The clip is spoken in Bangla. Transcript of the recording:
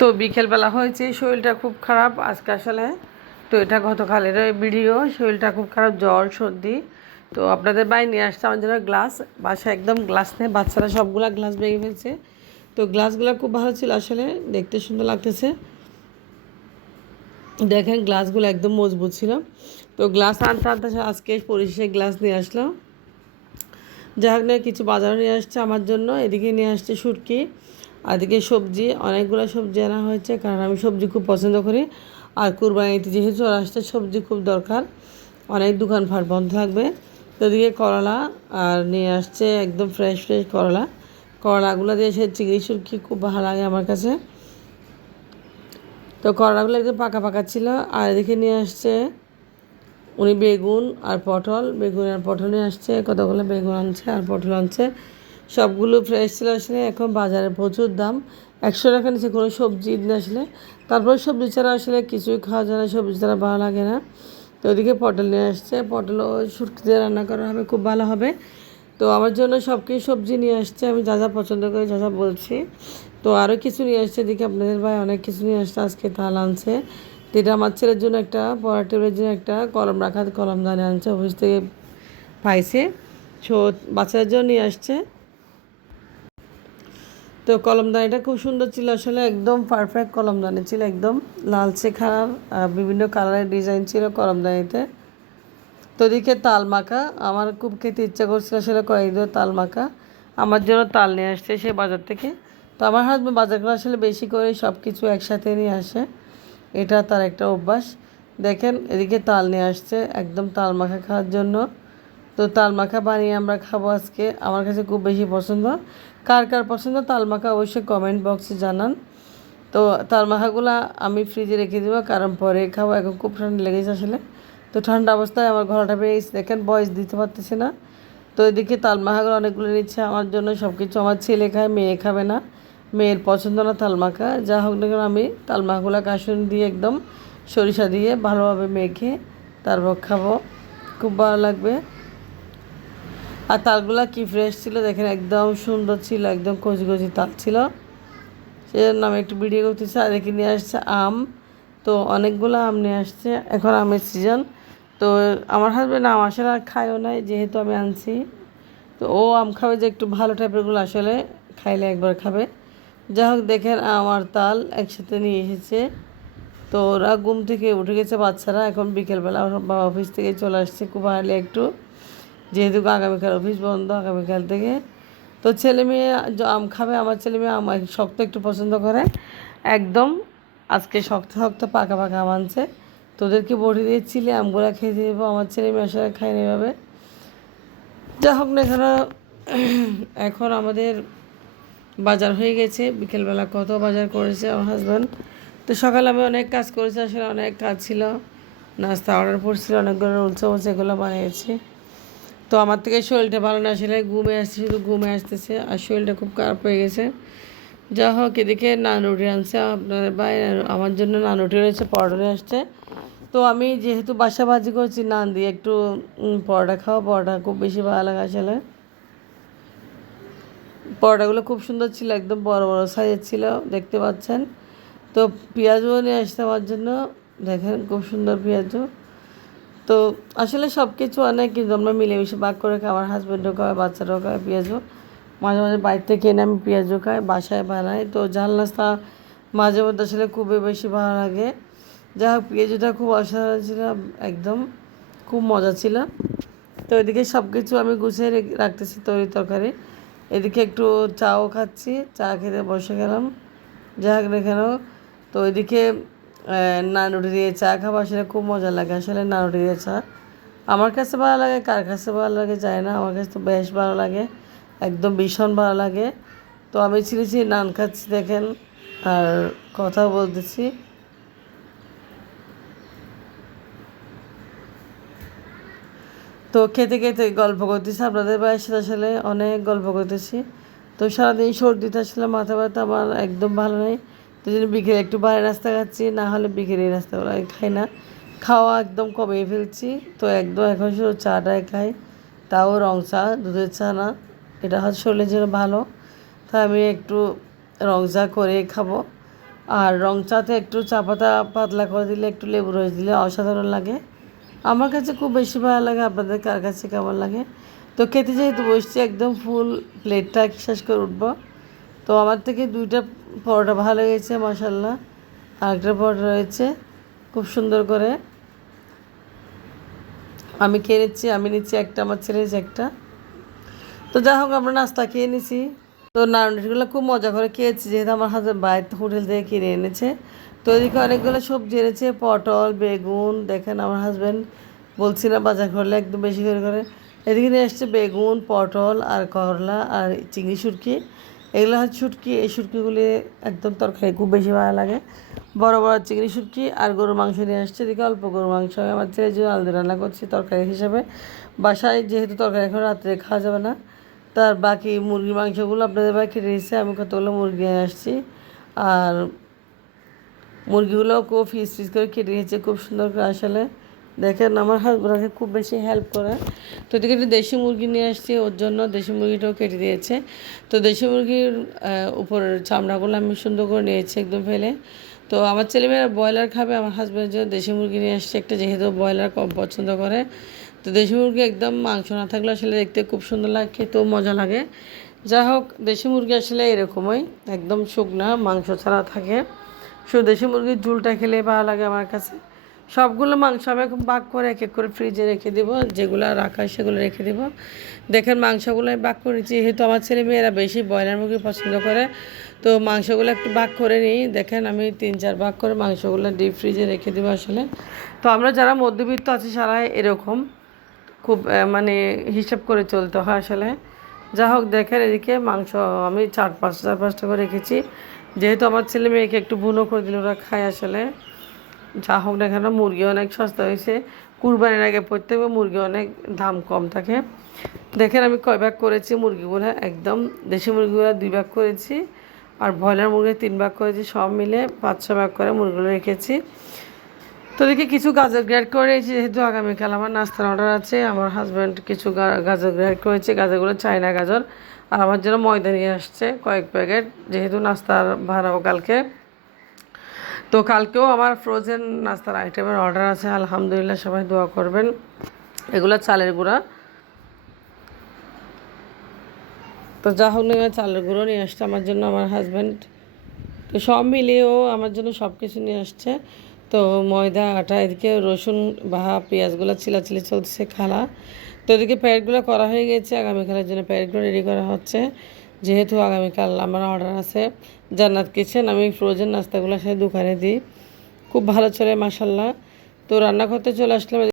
তো বিকেলবেলা হয়েছে, শরীরটা খুব খারাপ আজকে আসলে। তো এটা গতকালের ভিডিও। শরীরটা খুব খারাপ, জ্বর সর্দি। তো আপনাদের বাড়ি নিয়ে আসছে আমার জন্য গ্লাস। বাসায় একদম গ্লাস নেই, বাচ্চারা সবগুলা গ্লাস ভেঙে ফেলছে। তো গ্লাসগুলো খুব ভালো ছিল আসলে, দেখতে সুন্দর লাগতেছে। দেখেন গ্লাসগুলো একদম মজবুত ছিল। তো গ্লাস আনতে আনতে আজকে পরিশেষে গ্লাস নিয়ে আসলো। যাই হোক না, কিছু বাজার নিয়ে আসছে আমার জন্য। এদিকে নিয়ে আসছে শুটকি, আর এদিকে সবজি, অনেকগুলো সবজি আনা হয়েছে, কারণ আমি সবজি খুব পছন্দ করি। আর কুরবানিতে যেহেতু চলে আসছে, সবজি খুব দরকার, অনেক দোকানপাট বন্ধ থাকবে। তো এদিকে করলা আর নিয়ে আসছে একদম ফ্রেশ ফ্রেশ করলা। করলাগুলো দিয়ে সে চিংড়ি শুটকি খুব ভালো লাগে আমার কাছে। তো করলাগুলো একদম পাকা পাকা ছিল। আর এদিকে নিয়ে আসছে উনি বেগুন আর পটল, বেগুন আর পটল নিয়ে আসছে, কতগুলো বেগুন আনছে আর পটল আনছে। সবগুলো ফ্রেশ ছিল আসলে। এখন বাজারে প্রচুর দাম, 100 টাকা নিচে কোনো সবজি না আসলে। তারপর সবজি ছাড়া আসলে কিছুই খাওয়া যায় না, সবজি ছাড়া ভালো লাগে না। তো ওদিকে পটল নিয়ে আসছে, পটলও শুটকি দিয়ে রান্না করা হবে, খুব ভালো হবে। তো আমার জন্য সব কিছু সবজি নিয়ে আসছে, আমি যা যা পছন্দ করি যা যা বলছি। তো আরও কিছু নিয়ে আসছে, দেখি আপনাদের ভাই অনেক কিছু নিয়ে আসছে আজকে, তাল আনছে। তো এটা আমার ছেলের জন্য একটা, পড়ার টেবিলের জন্য একটা কলম রাখার কলমদানি আনছে, অফিস থেকে পাইছে। সো বাচ্চাদের জন্য নিয়ে আসছে। তো কলমদানিটা খুব সুন্দর ছিল আসলে, একদম পারফেক্ট কলমদানি ছিল, একদম লালচে কালার, বিভিন্ন কালারের ডিজাইন ছিল কলমদানিতে। তো ওদিকে তাল মাখা, আমার খুব খেতে ইচ্ছা করছিল আসলে, কয়েকদিন তাল মাখা। আমার জন্য তাল নিয়ে আসছে সে বাজার থেকে। তো আমার হাজব্যান্ড বাজার করে আসলে বেশি করে সব কিছু একসাথে নিয়ে আসে, এটা তার একটা অভ্যাস। দেখেন এদিকে তাল নিয়ে আসছে একদম তাল মাখা খাওয়ার জন্য। তো তাল মাখা বানিয়ে আমরা খাবো আজকে, আমার কাছে খুব বেশি পছন্দ। কার কার পছন্দ তাল মাখা অবশ্যই কমেন্ট বক্সে জানান। তো তাল মাখাগুলো আমি ফ্রিজে রেখে দেবো, কারণ পরে খাবো, এখন খুব ঠান্ডা লেগেছে আসলে। তো ঠান্ডা অবস্থায় আমার গলাটা বেড়ে গেছে, দেখেন ভয়েস দিতে পারতেছি না। তো এদিকে তাল মাখাগুলো অনেকগুলো নিচ্ছে আমার জন্য, সব কিছু আমার ছেলে খায়, মেয়ে খাবে না, মেয়ের পছন্দ না তাল মাখা। যা হোক না কেন আমি তাল মাখাগুলো কাসুন দিয়ে একদম সরিষা দিয়ে ভালোভাবে মেখে তারপর খাবো, খুব ভালো লাগবে। আর তালগুলা কি ফ্রেশ ছিল দেখেন, একদম সুন্দর ছিল, একদম কচি কচি তাল ছিল। সেজন্য আমি একটু ভিডিও করতেছি। আর এদিকে নিয়ে আসছে আম, তো অনেকগুলো আম নিয়ে আসছে, এখন আমের সিজন। তো আমার হাজব্যান্ড আম আসলে আর খায়ও নাই, যেহেতু আমি আনছি। তো ও আম খাবে যে একটু ভালো টাইপেরগুলো আসলে, খাইলে একবার খাবে। যাই হোক দেখেন আম আর তাল একসাথে নিয়ে এসেছে। তো ওরা ঘুম থেকে উঠে গেছে বাচ্চারা, এখন বিকেলবেলা ওর বাবা অফিস থেকে চলে আসছে খুব আর্লি একটু, যেহেতু আগামীকাল অফিস বন্ধ, আগামীকাল থেকে। তো ছেলে মেয়ে আম খাবে, আমার ছেলে মেয়ে আম শক্ত একটু পছন্দ করে একদম। আজকে শক্ত শক্ত পাকা পাকা আম আনছে, তোদেরকে বড়ি দিয়ে চিলে আমগুলা খেয়ে দেবো, আমার ছেলে মেয়ে আসলে খাই না এভাবে। যা হোক না এখানে এখন আমাদের বাজার হয়ে গেছে, বিকেলবেলা কত বাজার করেছে আমার হাজব্যান্ড। তো সকালে আমি অনেক কাজ করেছি আসলে, অনেক কাজ ছিল, নাস্তা অর্ডার করছিল, অনেকগুলো রোল চামচ এগুলো বানিয়েছি। তো আমার থেকে শরীরটা ভালো না আসলে, ঘুমে আসছে, শুধু ঘুমে আসতেছে, আর শরীরটা খুব খারাপ হয়ে গেছে। যা হোক এদিকে নানুটি আনছে আপনার ভাই, আমার জন্য নানুটি রয়েছে, পরোটা আসছে। তো আমি যেহেতু বাসা ভাজি করছি, নান দিয়ে একটু পরোটা খাওয়া, পরোটা খুব বেশি ভালো লাগে আসলে। পরোটাগুলো খুব সুন্দর ছিল, একদম বড় বড় সাইজের ছিল, দেখতে পাচ্ছেন। তো পেঁয়াজও নিয়ে আসছে আমার জন্য, দেখেন খুব সুন্দর পেঁয়াজও। তো আসলে সব কিছু অনেক কিন্তু আমরা মিলেমিশে ভাগ করে খাই, আমার হাজব্যান্ডও খায়, বাচ্চারাও খায় পেঁয়াজও। মাঝে মাঝে বাইরে থেকে এনে আমি পেঁয়াজও খাই, বাসায় বানাই। তো ঝাল নাস্তা মাঝে মধ্যে আসলে খুবই বেশি ভালো লাগে। যা হোক পেঁয়াজটা খুব অসাধারণ ছিল, একদম খুব মজা ছিল। তো এদিকে সব কিছু আমি গুছিয়ে রাখতেছি তরি তরকারি। এদিকে একটু চাও খাচ্ছি, চা খেতে বসে গেলাম। যা হোক না কেন, তো এদিকে নানুটি দিয়ে চা খাওয়া আসলে খুব মজা লাগে আসলে, নানুটি দিয়ে চা আমার কাছে ভালো লাগে, কার কাছে ভালো লাগে যায় না, আমার কাছে তো বেশ ভালো লাগে, একদম ভীষণ ভালো লাগে। তো আমি ছিঁড়ে ছিঁড়ে নান খাচ্ছি দেখেন, আর কথা বলতেছি। তো খেতে খেতে গল্প করতেছি আপনাদের ভাইয়ের সাথে, আসলে অনেক গল্প করতেছি। তো সারাদিন সর্দিতে আসলে মাথা ব্যথা আমার একদম ভালো নেই, তো জন্য বিকেলে একটু বাইরে নাস্তা খাচ্ছি, না হলে বিকেলে এই নাস্তাগুলো আমি খাই না, খাওয়া একদম কমিয়ে ফেলছি। তো একদম এখন শুধু চাটাই খাই, তাও রং চা, দুধের চা না, এটা হচ্ছে শরীরের জন্য ভালো। তাই আমি একটু রং চা করে খাবো। আর রং চাতে একটু চা পাতা পাতলা করে দিলে, একটু লেবু রস দিলে অসাধারণ লাগে। আমার কাছে খুব বেশি ভালো লাগে, আপনাদের কার কাছে কেমন লাগে। তো খেতে যেহেতু বসছি, একদম ফুল প্লেটটা শেষ করে উঠবো। তো আমার থেকে 2টা পরোটা ভালো লেগেছে মাশাল্লাহ। আরেকটা পরোটা রয়েছে খুব সুন্দর করে আমি খেয়ে নিচ্ছি। আমি নিচ্ছি একটা, আমার ছেলে নিচ্ছে একটা। তো যাই হোক, আমরা নাস্তা খেয়ে নিছি। তো নাড়ুগুলো খুব মজা করে খেয়েছি, যেহেতু আমার হাজব্যান্ড বাইরে হোটেল থেকে কিনে এনেছে। তো এদিকে অনেকগুলো সবজি এনেছে, পটল, বেগুন। দেখেন আমার হাজব্যান্ড বলছি না বাজার করলে একদম বেশি করে করে। এদিকে নিয়ে আসছে বেগুন, পটল আর করলা আর চিংড়ি শুটকি। এগুলো হচ্ছে শুটকি। এই শুটকিগুলি একদম তরকারি খুব বেশি ভালো লাগে। বড় বড় চিংড়ি শুটকি আর গরুর মাংস নিয়ে আসছে। এদিকে অল্প গরুর মাংস আমার ছেলে যে আলাদা রান্না করছি তরকারি হিসাবে। বাসায় যেহেতু তরকারি এখন রাত্রে খাওয়া যাবে না, তার বাকি মুরগির মাংসগুলো আপনাদের ভাই কেটে দিয়েছে। আমি কতগুলো মুরগি নিয়ে আসছি, আর মুরগিগুলোও খুব পিস পিস করে কেটে নিয়েছে খুব সুন্দর করে। আসলে দেখেন আমার হাজব্যান্ডকে খুব বেশি হেল্প করে। তো এদিকে একটু দেশি মুরগি নিয়ে আসছি, ওর জন্য দেশি মুরগিটাও কেটে দিয়েছে। তো দেশি মুরগির উপরের চামড়াগুলো আমি সুন্দর করে নিয়েছি একদম ফেলে। তো আমার ছেলেমেয়েরা ব্রয়লার খাবে, আমার হাজব্যান্ডের জন্য দেশি মুরগি নিয়ে আসছে একটা, যেহেতু ব্রয়লার কম পছন্দ করে। তো দেশি মুরগি একদম মাংস না থাকলে আসলে দেখতে খুব সুন্দর লাগে, খেতেও মজা লাগে। যাই হোক, দেশি মুরগি আসলে এরকমই, একদম শুকনা মাংস ছাড়া থাকে। শুধু দেশি মুরগির ঝুলটা খেলে ভালো লাগে আমার কাছে। সবগুলো মাংস আমি এখন ভাগ করে এক এক করে ফ্রিজে রেখে দেবো, যেগুলো রাখা সেগুলো রেখে দেবো। দেখেন মাংসগুলো আমি ভাগ করেছি, যেহেতু আমার ছেলে মেয়েরা বেশি ব্রয়লার মুরগি পছন্দ করে। তো মাংসগুলো একটু ভাগ করে নিই। দেখেন আমি 3-4 ভাগ করে মাংসগুলো ডিপ ফ্রিজে রেখে দেবো আসলে। তো আমরা যারা মধ্যবিত্ত আছি সারাই এরকম খুব মানে হিসাব করে চলতে হয় আসলে। যা হোক, দেখেন এদিকে মাংস আমি 4-5টা করে রেখেছি, যেহেতু আমার ছেলে মেয়েকে একটু বুনো করে দিলে ওরা খায় আসলে। যা হোক না কেন, মুরগি অনেক সস্তা হয়েছে। কুরবানির আগে প্রত্যেক মুরগি অনেক দাম কম থাকে। দেখেন আমি কয় ভাগ করেছি মুরগিগুলো, একদম দেশি মুরগিগুলো 2 ভাগ করেছি, আর ব্রয়লার মুরগি 3 ভাগ করেছি। সব মিলে 5-6 ভাগ করে মুরগিগুলো রেখেছি। তো দেখি কিছু গাজর গ্রেড করে রেখেছি, যেহেতু আগামীকাল আমার নাস্তার অর্ডার আছে। আমার হাজব্যান্ড কিছু গাজর গ্রেড করেছে, গাজরগুলো চায়না গাজর। আর আমার জন্য ময়দা নিয়ে আসছে কয়েক প্যাকেট, যেহেতু নাস্তার বানাবো কালকে। তো কালকেও আমার ফ্রোজেন নাস্তার আইটেমের অর্ডার আছে, আলহামদুলিল্লাহ। সবাই দোয়া করবেন। এগুলো চালের গুঁড়া। তো যা হোক না, চালের গুঁড়ো নিয়ে আসছে আমার জন্য আমার হাজব্যান্ড। তো সব মিলিয়েও আমার জন্য সব কিছু নিয়ে আসছে। তো ময়দা, আটা, এদিকে রসুন বা পেঁয়াজগুলো চিলাচিলি চলছে খালা। তো এদিকে প্যাকেটগুলো করা হয়ে গেছে, আগামীকালের জন্য প্যাকেটগুলো রেডি করা হচ্ছে, যেহেতু আগামীকাল আমার অর্ডার আছে। জান্নাত কিচেন, আমি ফ্রোজেন নাস্তাগুলো সাথে দোকানে দিই, খুব ভালো চলে মাশাল্লাহ। তো রান্না করতে চলে আসলাম।